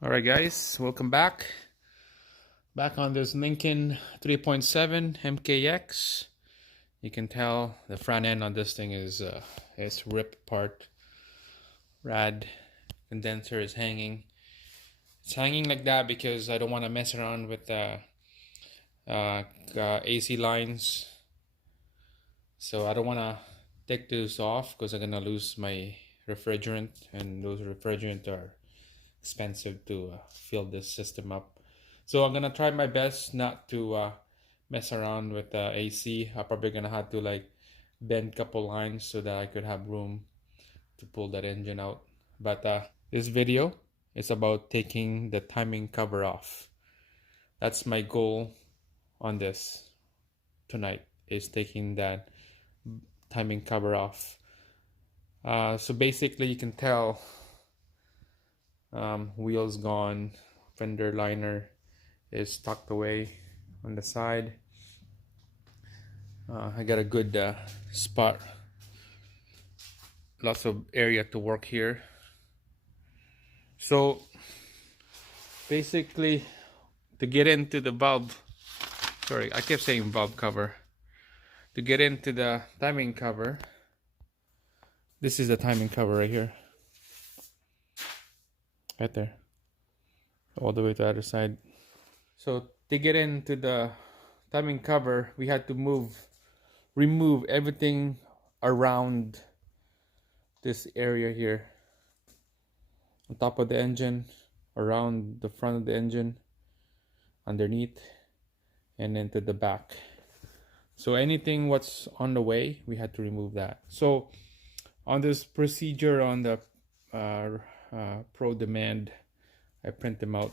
All right, guys, welcome back on this Lincoln 3.7 MKX. You can tell the front end on this thing is it's ripped apart. Rad condenser is hanging. It's hanging like that because I don't want to mess around with the AC lines. So I don't want to take this off because I'm gonna lose my refrigerant, and those refrigerant are expensive to fill this system up. So I'm gonna try my best not to mess around with the AC. I'm probably gonna have to like bend a couple lines so that I could have room to pull that engine out. But this video is about taking the timing cover off. That's my goal on this tonight, is taking that timing cover off. So basically you can tell wheels gone, fender liner is tucked away on the side. I got a good spot, lots of area to work here. So basically, to get into the valve, sorry, I kept saying valve cover. To get into the timing cover, this is the timing cover right here. Right there, all the way to the other side. So to get into the timing cover, we had to remove everything around this area here, on top of the engine, around the front of the engine, underneath, and then to the back. So anything what's on the way, we had to remove that. So on this procedure on the Pro Demand, I print them out.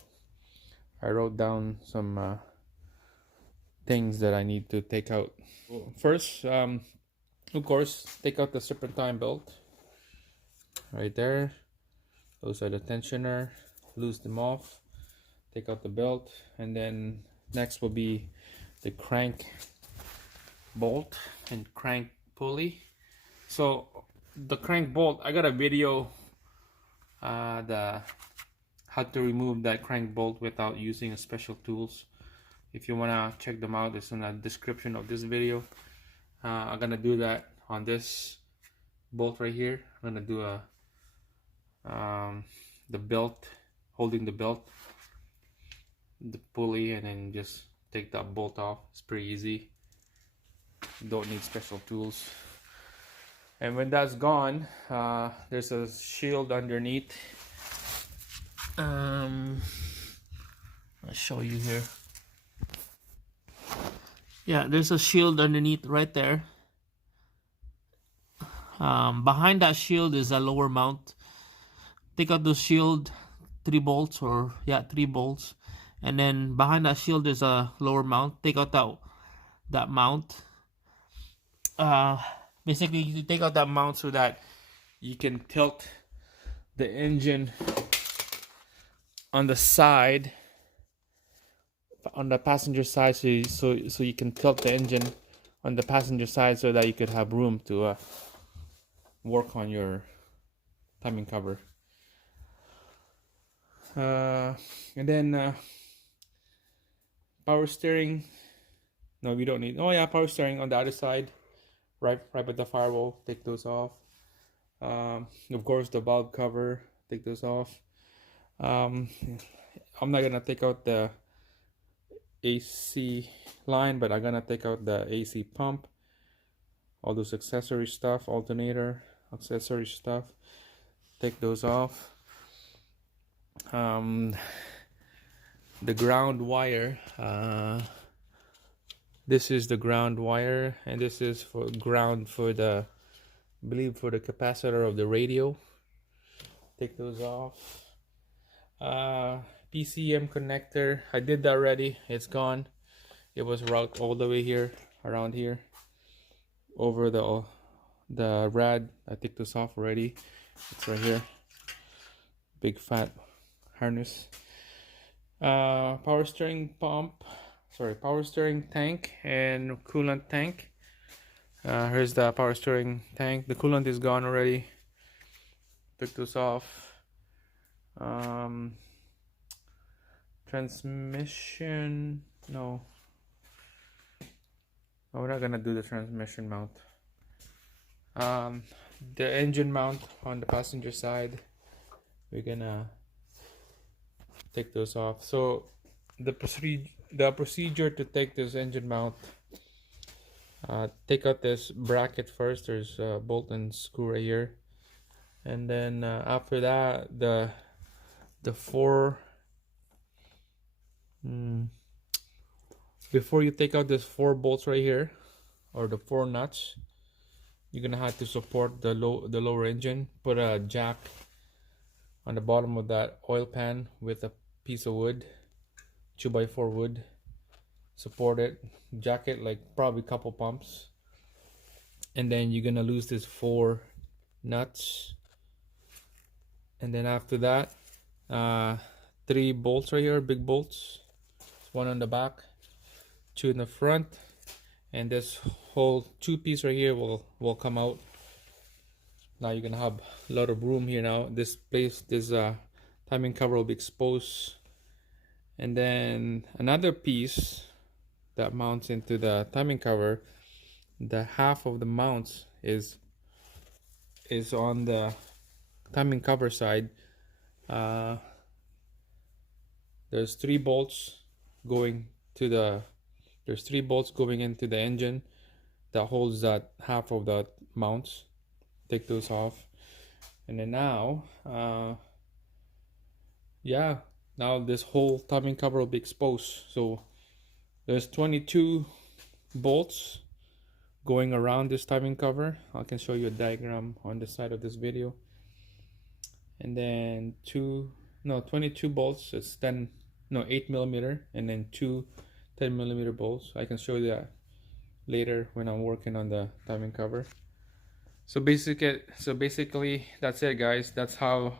I wrote down some things that I need to take out. First, of course, take out the Serpentine Belt right there. Those are the tensioner. Loose them off, take out the belt, and then next will be the crank bolt and crank pulley. So the crank bolt, I got a video how to remove that crank bolt without using a special tools. If you wanna check them out, it's in the description of this video. I'm gonna do that on this bolt right here. I'm gonna do the belt, holding the belt, the pulley, and then just take that bolt off. It's pretty easy. You don't need special tools. And when that's gone, there's a shield underneath. I'll show you here. Yeah, there's a shield underneath right there. Behind that shield is a lower mount. Take out the shield, 3 bolts, and then behind that shield is a lower mount. Take out that mount. Basically, you take out that mount so that you can tilt the engine on the side, on the passenger side, so you can tilt the engine on the passenger side so that you could have room to work on your timing cover. And then power steering. No, we don't need. Oh yeah, power steering on the other side, right by the firewall. Take those off. Of course, the valve cover. Take those off. I'm not gonna take out the AC line, but I'm gonna take out the AC pump, all those accessory stuff, alternator, accessory stuff. Take those off. The ground wire, this is the ground wire, and this is for ground for the, I believe, for the capacitor of the radio. Take those off. PCM connector, I did that already. It's gone. It was route all the way here, around here, over the rad. I took this off already. It's right here. Big fat harness. Power steering tank and coolant tank. Here's the power steering tank. The coolant is gone already. Took this off. Transmission, no. Oh, we're not gonna do the transmission mount. The engine mount on the passenger side, we're gonna take those off. So the procedure to take this engine mount, take out this bracket first. There's a bolt and screw right here, and then after that, the four before you take out this 4 bolts right here, or the 4 nuts, you're gonna have to support the lower engine. Put a jack on the bottom of that oil pan with a piece of wood, 2x4 wood. Support it, jack it like probably a couple pumps, and then you're gonna lose this 4 nuts. And then after that, 3 bolts right here, big bolts. 1 on the back, 2 in the front, and this whole 2 piece right here will come out. Now you're gonna have a lot of room here. Now this timing cover will be exposed, and then another piece that mounts into the timing cover. The half of the mounts is on the timing cover side. There's 3 bolts going to there's 3 bolts going into the engine that holds that half of the mounts. Take those off, and then now now this whole timing cover will be exposed. So there's 22 bolts going around this timing cover. I can show you a diagram on the side of this video. And then 22 bolts. It's 8 millimeter, and then 2 10 millimeter bolts. I can show you that later when I'm working on the timing cover. So basically that's it, guys. That's how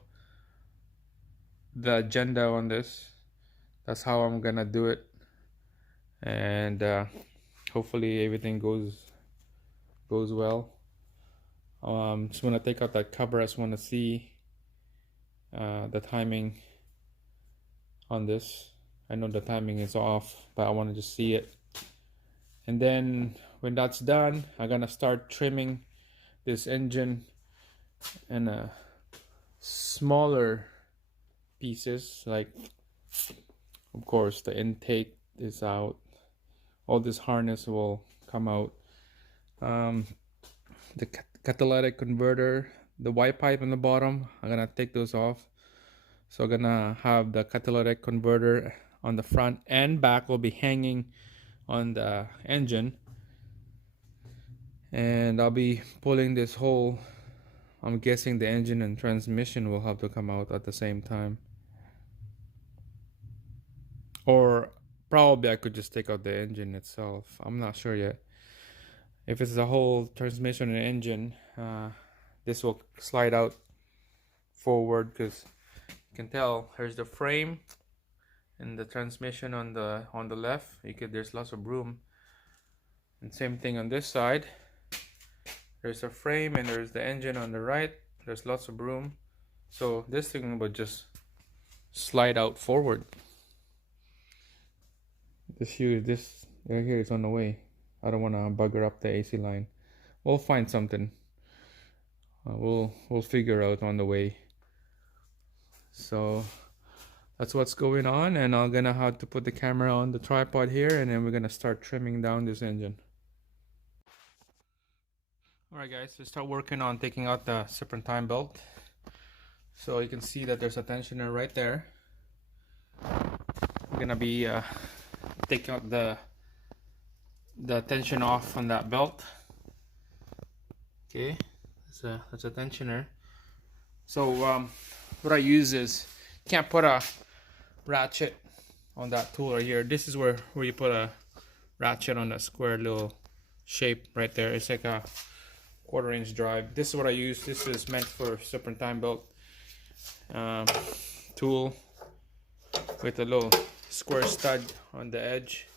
the agenda on this. That's how I'm gonna do it, and hopefully everything goes well. Just want to take out that cover. I just want to see the timing on this. I know the timing is off, but I want to just see it. And then when that's done, I'm gonna start trimming this engine in smaller pieces. Like, of course, the intake is out. All this harness will come out. The catalytic converter, the Y pipe on the bottom, I'm gonna take those off. So I'm gonna have the catalytic converter on the front and back will be hanging on the engine, and I'll be pulling this whole, I'm guessing the engine and transmission will have to come out at the same time, or probably I could just take out the engine itself. I'm not sure yet. If it's the whole transmission and engine, this will slide out forward, because you can tell here's the frame and the transmission on the left. There's lots of room, and same thing on this side. There's a frame and there's the engine on the right. There's lots of room, so this thing will just slide out forward. This right here is on the way. I don't want to bugger up the AC line. We'll find something. We'll figure out on the way. So that's what's going on, and I'm gonna have to put the camera on the tripod here, and then we're gonna start trimming down this engine. Alright guys, let's start working on taking out the Serpentine Belt. So you can see that there's a tensioner right there. We're gonna be taking out the tension off on that belt. Okay, that's a tensioner. So what I use is, you can't put a ratchet on that tool right here. This is where you put a ratchet on that square little shape right there. It's like a 1/4 inch drive. This is what I use. This is meant for Serpentine Belt tool with a little square stud on the edge.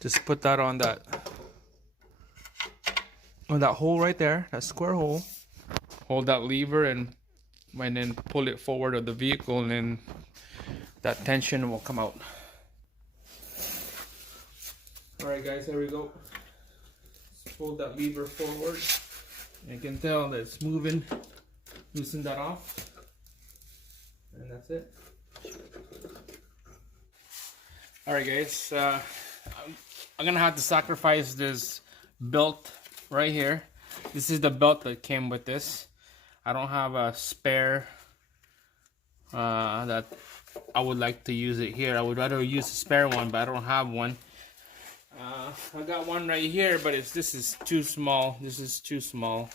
Just put that on that hole right there, that square hole. Hold that lever and and then pull it forward of the vehicle, and then that tension will come out. Alright guys, here we go. Let's pull that lever forward. You can tell that it's moving. Loosen that off. And that's it. Alright guys, I'm gonna have to sacrifice this belt right here. This is the belt that came with this. I don't have a spare that I would like to use it here. I would rather use a spare one, but I don't have one. I got one right here, but this is too small. This is too small.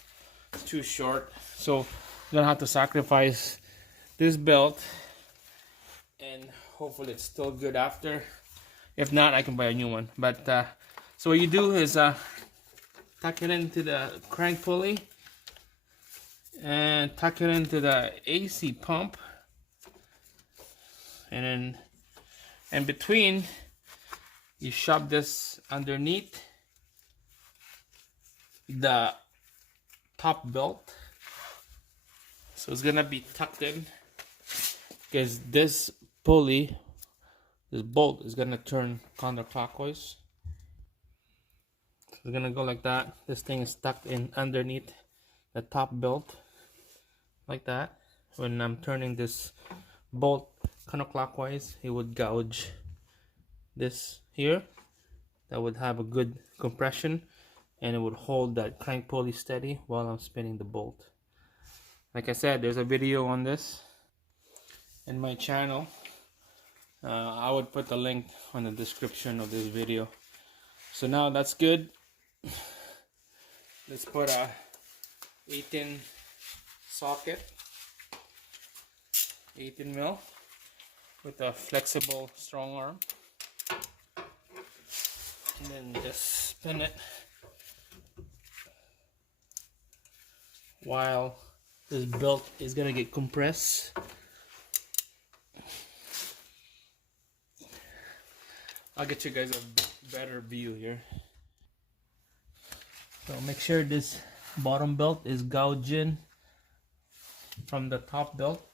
It's too short. So I'm gonna have to sacrifice this belt, and hopefully it's still good after. If not, I can buy a new one. But so what you do is tuck it into the crank pulley and tuck it into the AC pump, and then in between you shove this underneath the top belt, so it's gonna be tucked in, because this pulley, this bolt is gonna turn counterclockwise. So it's gonna go like that. This thing is tucked in underneath the top belt like that. When I'm turning this bolt counterclockwise, it would gouge this here. That would have a good compression, and it would hold that crank pulley steady while I'm spinning the bolt. Like I said, there's a video on this in my channel. I would put the link on the description of this video. So now that's good. Let's put a 18 socket, 18 mil with a flexible strong arm, and then just spin it while this belt is gonna get compressed. I'll get you guys a better view here. So make sure this bottom belt is gouging from the top belt.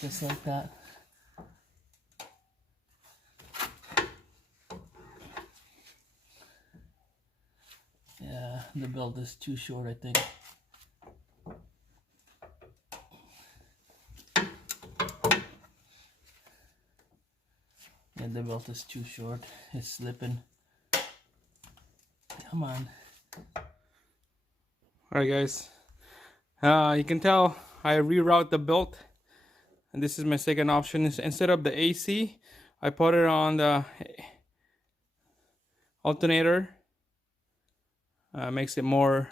Just like that. Yeah, the belt is too short, I think. Yeah, the belt is too short. It's slipping. Come on. Alright guys. You can tell I reroute the belt. And this is my second option. Instead of the AC, I put it on the alternator. Makes it more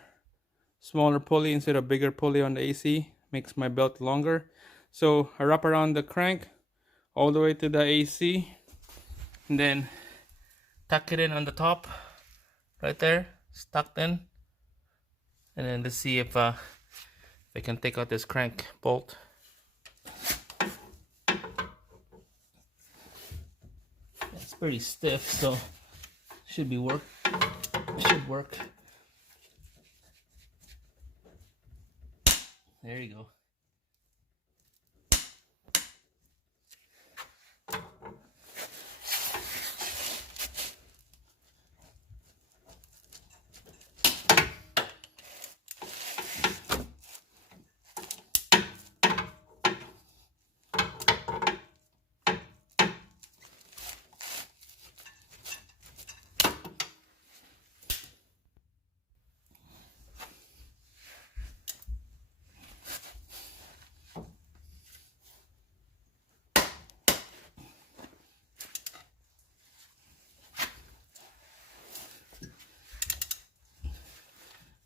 smaller pulley instead of bigger pulley on the AC. Makes my belt longer. So I wrap around the crank all the way to the AC, and then tuck it in on the top right there. It's tucked in. And then let's see if I can take out this crank bolt. It's pretty stiff, so should work. There you go.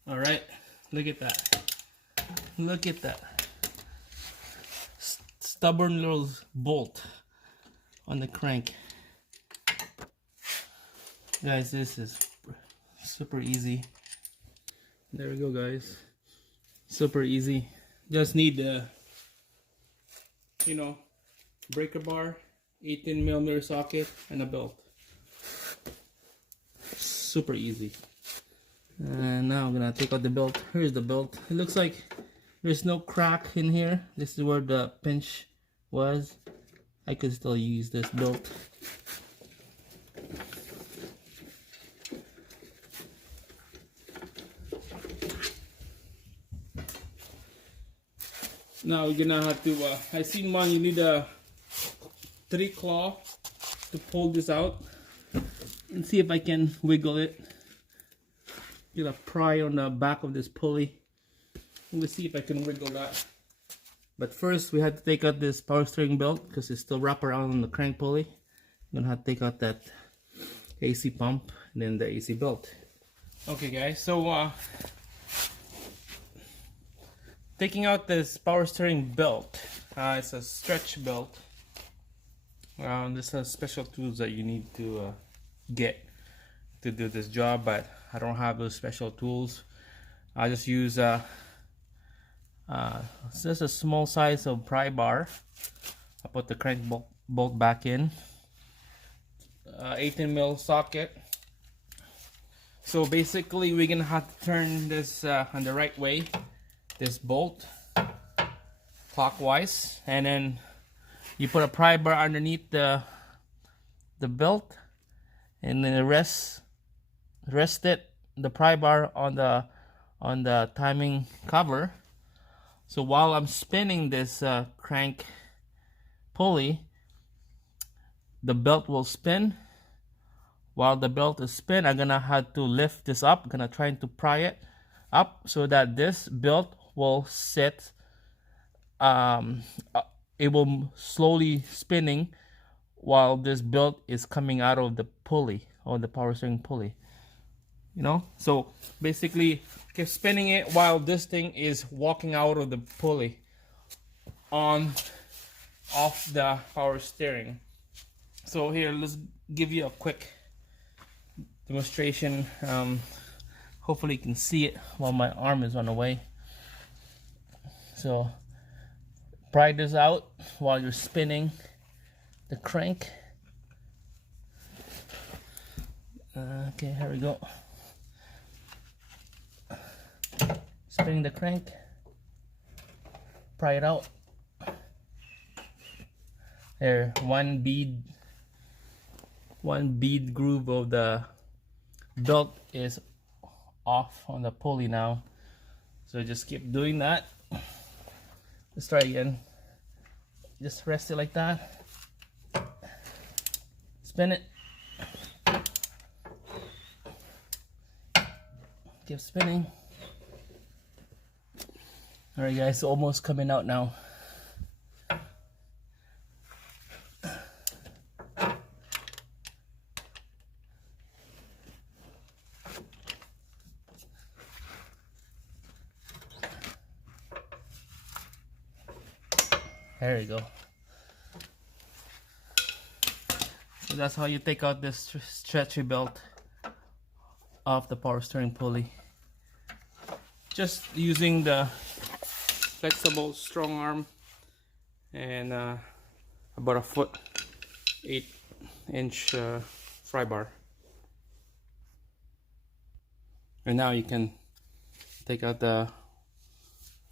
All right, look at that. Look at that. Stubborn little bolt on the crank. Guys, this is super easy. There we go, guys. Super easy. Just need the, you know, breaker bar, 18mm socket, and a belt. Super easy. And now I'm gonna take out the belt. Here's the belt. It looks like there's no crack in here. This is where the pinch was. I could still use this belt. Now we're gonna have to, I seen one, you need a 3-claw to pull this out. And see if I can wiggle it. Get a pry on the back of this pulley. Let's see if I can wiggle that. But first we had to take out this power steering belt because it's still wrapped around on the crank pulley. I'm gonna have to take out that AC pump and then the AC belt. Okay guys, so taking out this power steering belt. It's a stretch belt. This has special tools that you need to get to do this job, but I don't have those special tools. I just use just a small size of pry bar. I put the crank bolt back in, 18mm socket. So basically we're gonna have to turn this on the right way, this bolt clockwise, and then you put a pry bar underneath the belt, and then rest the pry bar on the timing cover. So while I'm spinning this crank pulley, the belt will spin. While the belt is spin, I'm gonna have to lift this up. I'm gonna try to pry it up so that this belt will sit. It will slowly spinning while this belt is coming out of the pulley, or the power steering pulley. You know, so basically keep spinning it while this thing is walking out of the pulley off the power steering. So here, let's give you a quick demonstration. Hopefully you can see it while my arm is on the way. So pry this out while you're spinning the crank. Okay, here we go. Spinning the crank. Pry it out. There, one bead groove of the belt is off on the pulley now. So just keep doing that. Let's try again. Just rest it like that. Spin it. Keep spinning. Alright guys, almost coming out now. There you go. So that's how you take out this stretchy belt off the power steering pulley. Just using the flexible strong arm and about a 8-inch pry bar. And now you can take out the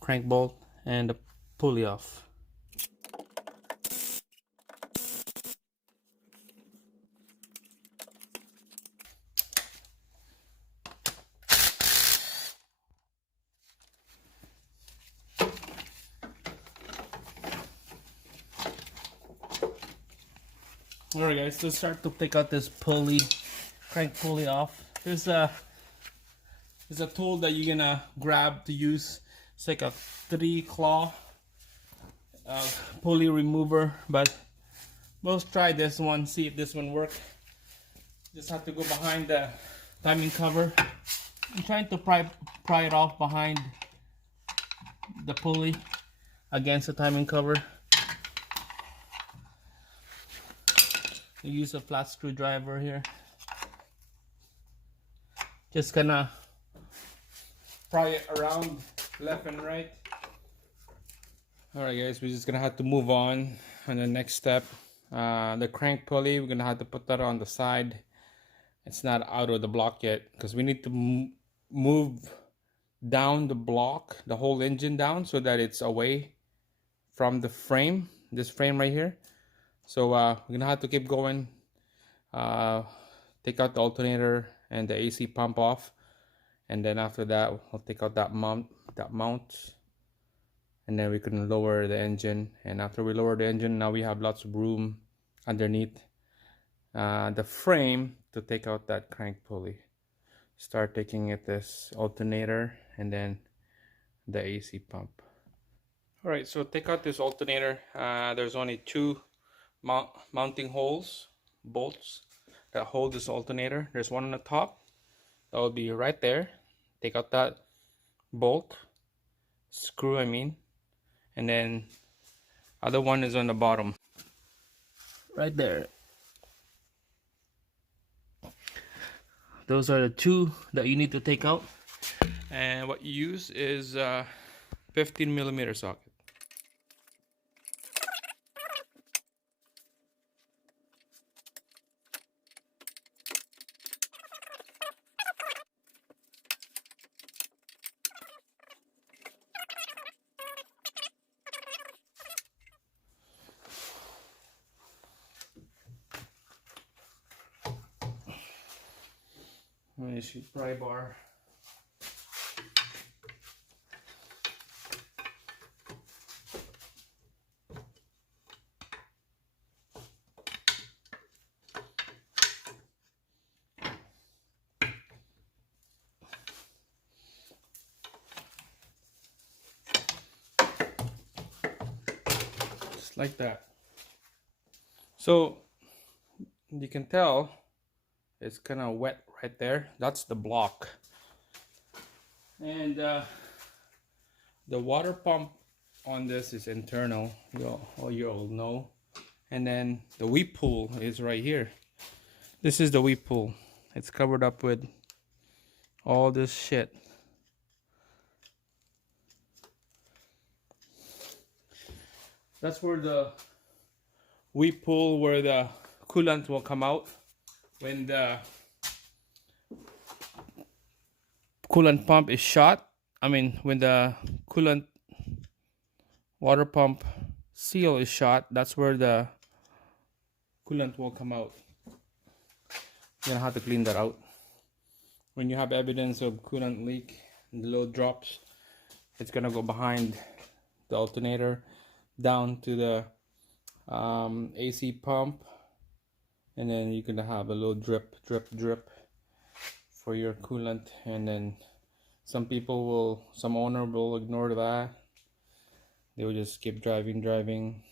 crank bolt and the pulley off. Alright guys, let's start to take out this pulley, crank pulley off. There's a tool that you're gonna grab to use. It's like a 3-claw pulley remover, but we'll try this one, see if this one works. Just have to go behind the timing cover. I'm trying to pry it off behind the pulley against the timing cover. Use a flat screwdriver here. Just gonna pry it around left and right. Alright guys, we're just gonna have to move on the next step. The crank pulley, we're gonna have to put that on the side. It's not out of the block yet because we need to move down the block, the whole engine down, so that it's away from the frame, this frame right here. So we're gonna have to keep going. Take out the alternator and the AC pump off, and then after that we'll take out that mount, and then we can lower the engine. And after we lower the engine, now we have lots of room underneath the frame to take out that crank pulley. Start taking it this alternator and then the AC pump. All right, so take out this alternator. There's only two mounting holes, bolts that hold this alternator. There's one on the top that will be right there. Take out that bolt, screw I mean, and then other one is on the bottom right there. Those are the two that you need to take out, and what you use is 15mm socket. Let me see, pry bar. Just like that. So you can tell it's kind of wet right there. That's the block. And the water pump on this is internal, you all know. And then the weep pool is right here. This is the weep pool. It's covered up with all this shit. That's where the weep pool, where the coolant will come out when the coolant pump is shot. I mean, when the coolant water pump seal is shot, that's where the coolant will come out. You're gonna have to clean that out. When you have evidence of coolant leak and the load drops, it's gonna go behind the alternator down to the AC pump, and then you're gonna have a little drip for your coolant. And then some owner will ignore that. They will just keep driving,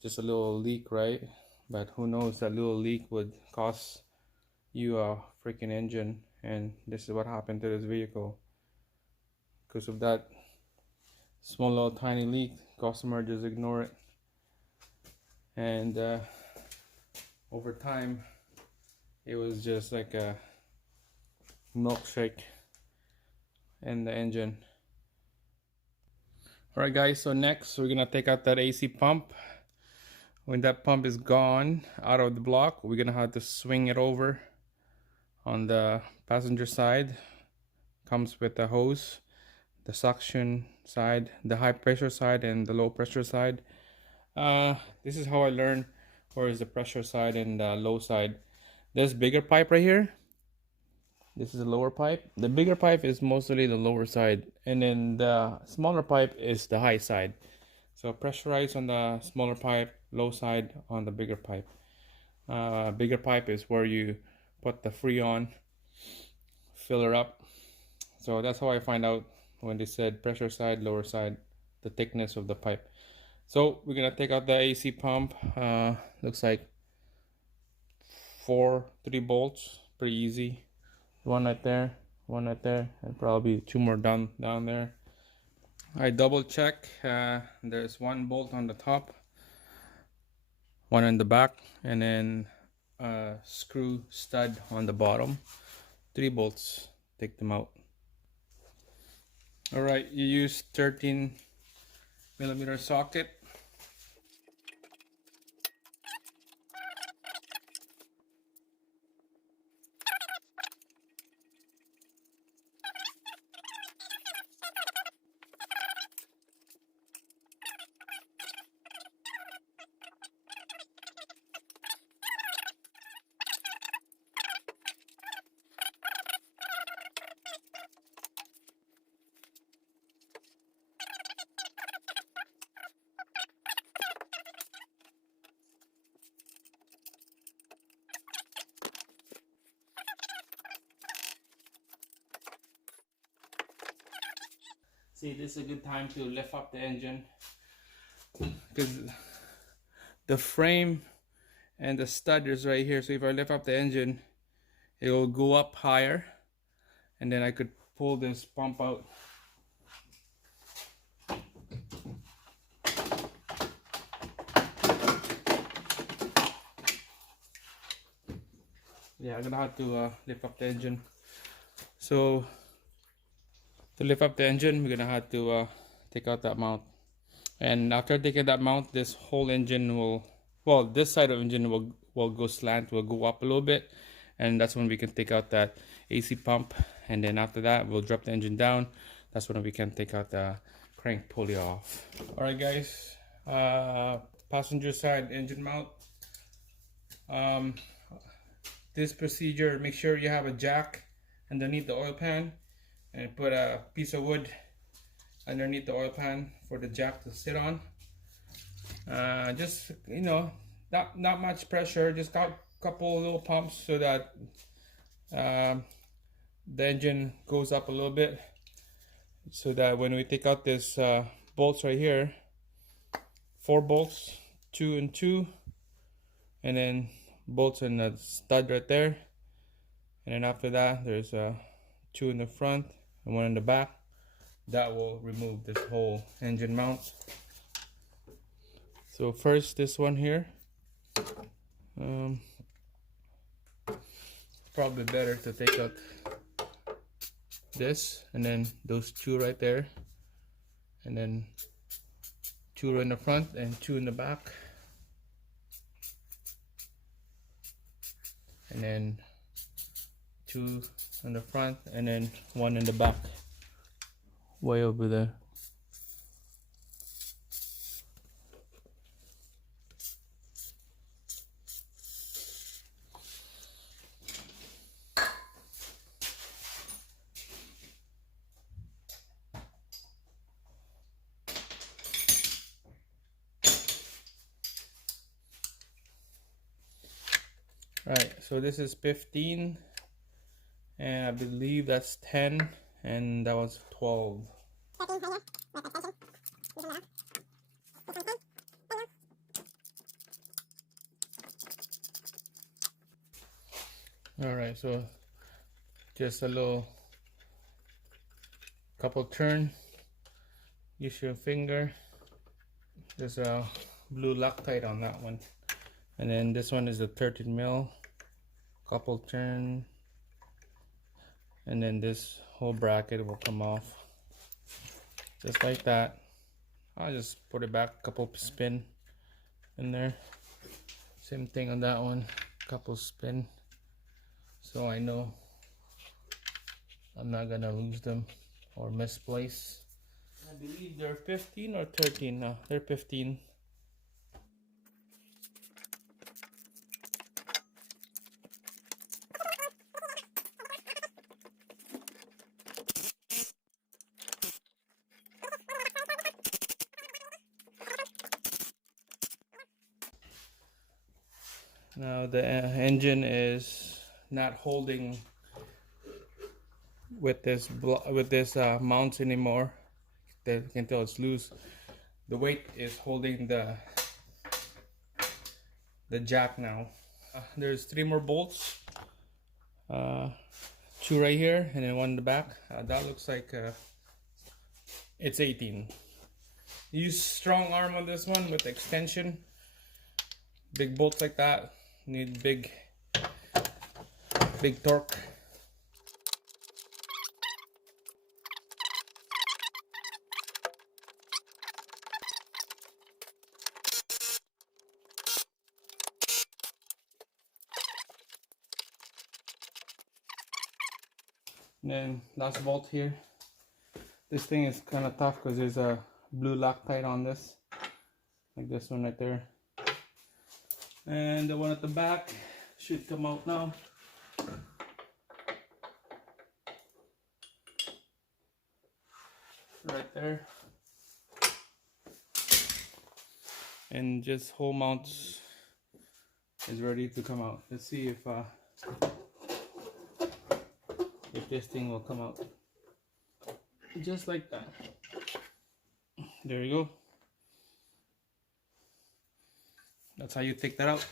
just a little leak, right? But who knows, that little leak would cost you a freaking engine. And this is what happened to this vehicle. Because of that small little tiny leak, customer just ignore it, and over time it was just like a milkshake in the engine. Alright guys, so next we're gonna take out that AC pump. When that pump is gone out of the block, we're gonna have to swing it over on the passenger side. Comes with a hose, the suction side, the high pressure side, and the low pressure side. This is how I learned where is the pressure side and the low side. This bigger pipe right here, this is a lower pipe. The bigger pipe is mostly the lower side, and then the smaller pipe is the high side. So pressurize on the smaller pipe, low side on the bigger pipe. Bigger pipe is where you put the Freon filler up. So that's how I find out when they said pressure side, lower side, the thickness of the pipe. So we're gonna take out the AC pump. Looks like 3 bolts, pretty easy. One right there, and probably 2 more down there. I double check. There's 1 bolt on the top, 1 in the back, and then a screw stud on the bottom. 3 bolts. Take them out. All right, you use 13mm socket. See, this is a good time to lift up the engine because the frame and the stud is right here. So if I lift up the engine, it will go up higher, and then I could pull this pump out. Yeah, I'm gonna have to lift up the engine. So to lift up the engine, we're gonna have to take out that mount. And after taking that mount, this whole engine will, well, this side of engine will go slant, will go up a little bit, and that's when we can take out that AC pump. And then after that, we'll drop the engine down. That's when we can take out the crank pulley off. All right, guys, passenger side engine mount. This procedure, make sure you have a jack underneath the oil pan, and put a piece of wood underneath the oil pan for the jack to sit on. Just, you know, not much pressure, just got a couple little pumps so that the engine goes up a little bit, so that when we take out this bolts right here, 4 bolts, 2 and 2, and then bolts in the stud right there, and then after that there's 2 in the front and 1 in the back. That will remove this whole engine mount. So first, this one here, probably better to take out this, and then those 2 right there, and then 2 in the front and 2 in the back, and then 2 in the front and then 1 in the back, way over there. Right, so this is 15, and I believe that's 10, and that was 12. All right, so just a little couple turn, use your finger. There's a blue Loctite on that one, and then this one is a 13mm, couple turn, and then this whole bracket will come off just like that. I'll just put it back, couple spin in there. Same thing on that one, couple spin, so I know I'm not gonna lose them or misplace. I believe they're 15 or 13 now. They're 15. Now the engine is not holding with this mounts anymore. You can tell it's loose. The weight is holding the jack now. There's 3 more bolts, 2 right here and then 1 in the back. That looks like it's 18. Use strong arm on this one with extension. Big bolts like that need big torque. And then last bolt here. This thing is kind of tough because there's a blue Loctite on this, like this one right there. And the one at the back should come out now. Right there. And just whole mounts is ready to come out. Let's see if this thing will come out. Just like that. There you go. That's how you take that out.